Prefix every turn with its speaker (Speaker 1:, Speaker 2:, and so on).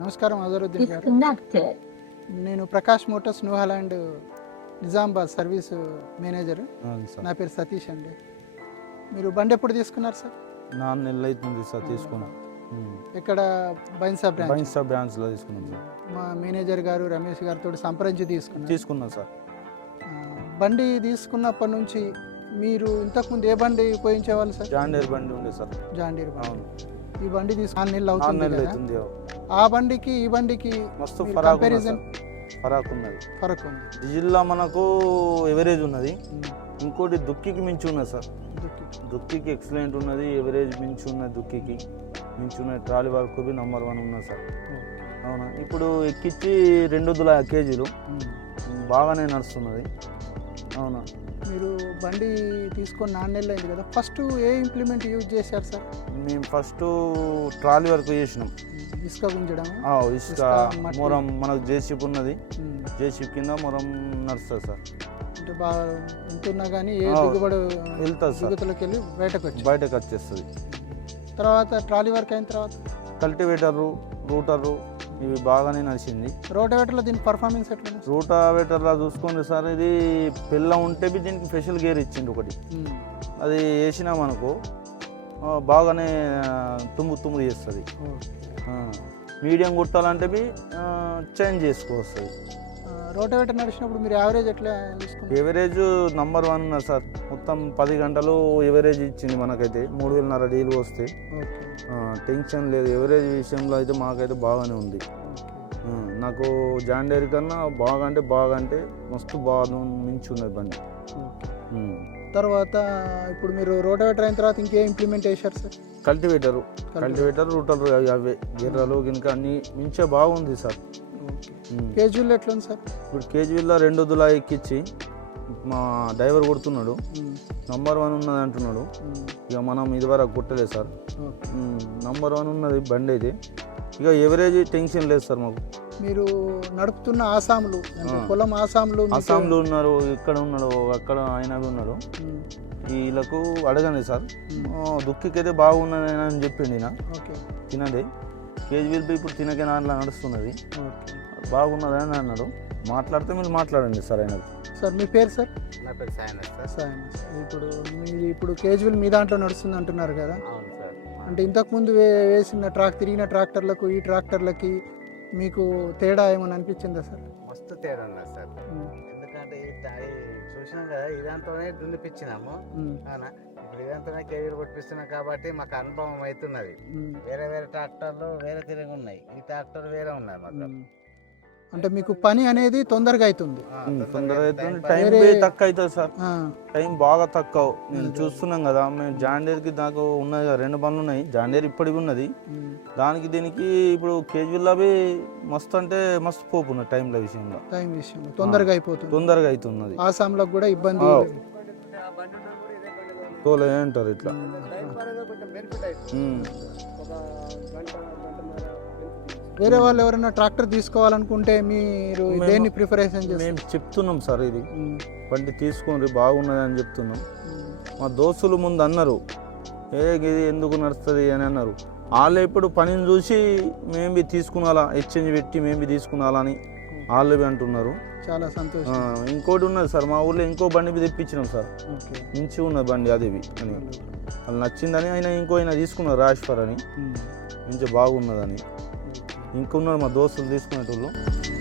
Speaker 1: నమస్కారం అజరుద్దీన్ గారు. నేను Prakash motors new Holland Nizamabad service manager. నా పేరు సతీష్ అండి. మీరు బండి ఎప్పుడు తీసుకున్నారు సార్?
Speaker 2: 4 నెలలు అవుతుంది సార్ తీసుకున్నా.
Speaker 1: ఇక్కడ బైన్సా
Speaker 2: బ్రాంచ్లో తీసుకున్నాం సార్.
Speaker 1: మా మేనేజర్ గారు రమేష్ గారితో సంప్రదించి
Speaker 2: తీసుకున్నాం సార్.
Speaker 1: బండి తీసుకున్నప్పటి నుంచి మీరు ఇంతకుముందు ఏ బండి ఉపయోగించేవాళ్ళు సార్?
Speaker 2: జాండీర్ బండి ఉండే సార్.
Speaker 1: జాండీర్ బండి. ఈ బండి తీసుకు 4 నెలలు అవుతుంది. ఆ బండికి ఈ బండికి
Speaker 2: మస్తు
Speaker 1: కంపారిజన్
Speaker 2: ఫరక్ ఉంది. డీజిల్లో మనకు ఎవరేజ్ ఉన్నది, ఇంకోటి దుక్కికి మించి ఉన్నది సార్. దుక్కికి ఎక్సలెంట్ ఉన్నది, ఎవరేజ్ మించి ఉన్నది, దుక్కికి మించి ఉన్నది. ట్రాలీ వర్క్ నంబర్ 1 ఉన్నది సార్. అవునా, ఇప్పుడు ఎక్కించి 2 కేజీలు బాగానే నడుస్తున్నది. అవునా,
Speaker 1: మీరు బండి తీసుకొని 4 నెలలు అయింది కదా, ఫస్ట్ ఏ ఇంప్లిమెంట్ యూజ్ చేశారు సార్?
Speaker 2: మేము ఫస్ట్ ట్రాలీ వర్క్ చేసినాం.
Speaker 1: ఇసుక గుంజడం,
Speaker 2: ఇసుక మొరం మనకు జేసీపీ ఉన్నది, జేసీపీ కింద మొరం నడుస్తుంది సార్.
Speaker 1: అంటే బాగా ఉంటున్నా కానీ ఏ దిగుబడి
Speaker 2: వెళ్తుంది సార్,
Speaker 1: దిగుతులోకి వెళ్ళి
Speaker 2: బయటకు వచ్చేస్తుంది.
Speaker 1: తర్వాత ట్రాలీ వర్క్ అయిన తర్వాత
Speaker 2: కల్టివేటరు, రూటరు ఇవి బాగానే నడిచింది.
Speaker 1: రోటావేటర్లో దీని పర్ఫార్మెన్స్ ఎట్లా?
Speaker 2: రూటావేటర్లో చూసుకోండి సార్, ఇది పిల్ల ఉంటే దీనికి స్పెషల్ గేర్ ఇచ్చిండు ఒకటి. అది వేసినా మనకు బాగానే తుమ్ము చేస్తుంది. మీడియం కుట్టాలంటే చేంజ్ చేసుకోవస్తుంది.
Speaker 1: రోటావేటర్ నడిచినప్పుడు మీరు యావరేజ్ ఎట్లా తీసుకున్నారు?
Speaker 2: ఎవరేజ్ నంబర్ 1 ఉన్నది సార్. మొత్తం 10 గంటలు ఎవరేజ్ ఇచ్చింది మనకైతే. 3,500 డీలు వస్తే టెన్షన్ లేదు. ఎవరేజ్ విషయంలో అయితే మాకైతే బాగానే ఉంది. నాకు జాండీర్ కన్నా బాగా అంటే మస్తు బాగా మించి ఉన్నది బండి.
Speaker 1: తర్వాత ఇప్పుడు మీరు రోటావేటర్ అయిన తర్వాత ఇంకే ఇంప్లిమెంట్ చేశారు సార్?
Speaker 2: కల్టివేటర్, రూటర్లు అవే గిర్రలు గినక అన్ని మించే బాగుంది సార్.
Speaker 1: కేజీవీల్ ఎట్లా ఉంది సార్?
Speaker 2: ఇప్పుడు కేజీవీల్లో 2 ఎక్కించి మా డ్రైవర్ కొడుతున్నాడు, నంబర్ 1 ఉన్నది అంటున్నాడు. ఇక మనం ఇదివరకు కొట్టలేదు సార్. నంబర్ 1 ఉన్నది బండి అయితే. ఇక ఎవరేజ్ టెన్షన్ లేదు సార్ మాకు.
Speaker 1: మీరు నడుపుతున్న ఆసాములు పొలం ఆసాములు
Speaker 2: ఉన్నారు, ఇక్కడ ఉన్నాడు, అక్కడ ఆయన ఉన్నాడు. వీళ్ళకు అడగండి సార్, దుక్కికైతే బాగున్నది అని చెప్పిండి. తినదే కేజీవీల్ ఇప్పుడు తినకే అట్లా నడుస్తున్నది, బాగున్నది అని అన్నాడు. మాట్లాడితే మీరు మాట్లాడండి సార్ ఆయనకు.
Speaker 1: సార్ మీ పేరు సార్?
Speaker 3: నా పేరు సాయనస్ సార్.
Speaker 1: ఇప్పుడు మీది ఇప్పుడు కేజీవీల్ మీ దాంట్లో నడుస్తుంది అంటున్నారు కదా?
Speaker 3: అవును సార్.
Speaker 1: అంటే ఇంతకుముందు వేసిన తిరిగిన ట్రాక్టర్లకు ఈ ట్రాక్టర్లకి మీకు తేడా ఏమైనా అనిపించిందా సార్?
Speaker 3: మస్తు తేడా ఉన్నది సార్. ఎందుకంటే చూసినాం కదా, ఇదంతానే దున్నిపించినాము. అవునా, ఇప్పుడు ఇదంతానే కేజీలు కొట్టిస్తున్నాం కాబట్టి మాకు అనుభవం అవుతున్నది. వేరే ట్రాక్టర్లు వేరే తిరిగి ఉన్నాయి, ఈ ట్రాక్టర్ వేరే ఉన్నాయి మాకు.
Speaker 1: అంటే మీకు పని అనేది తొందరగా అవుతుంది.
Speaker 2: టైం తక్కువ అవుతుంది సార్. టైం బాగా తక్కువ. నేను చూస్తున్నాం కదా, మేము జాండీర్కి నాకు ఉన్నది 2 బండ్లు ఉన్నాయి. జాండీర్ ఇప్పటికి ఉన్నది, దానికి దీనికి ఇప్పుడు కేజీవీల్లో అవి మస్తు అంటే మస్తు పోపు ఉన్నది. టైం విషయంలో
Speaker 1: తొందరగా
Speaker 2: అవుతున్నది.
Speaker 1: ఆసాంలకు కూడా ఇబ్బంది
Speaker 2: తోలే అంటారు ఇట్లా.
Speaker 1: వేరే వాళ్ళు ఎవరైనా ట్రాక్టర్ తీసుకోవాలనుకుంటే మీరు దేన్ని ప్రిఫరేషన్ చేస్తారు?
Speaker 2: మేము చెప్తున్నాం సార్, ఇది బండి తీసుకోండి బాగున్నది అని చెప్తున్నాం. మా దోస్తులు ముందు అన్నారు, ఇది ఎందుకు నడుస్తుంది అని అన్నారు. వాళ్ళు ఇప్పుడు పనిని చూసి మేము తీసుకున్నాలా, ఎక్స్చేంజ్ పెట్టి మేము తీసుకున్నాలని వాళ్ళు అంటున్నారు.
Speaker 1: చాలా సంతోషం.
Speaker 2: ఇంకోటి ఉన్నది సార్, మా ఊళ్ళో ఇంకో బండి తెప్పించినాం సార్, మించి ఉన్నది బండి అది అని. వాళ్ళు నచ్చిందని ఆయన తీసుకున్నారు, రాజ్ఫర్ అని, మంచి బాగున్నదని. ఇంకున్నారు మా దోస్తులు తీసుకునేటోళ్ళు.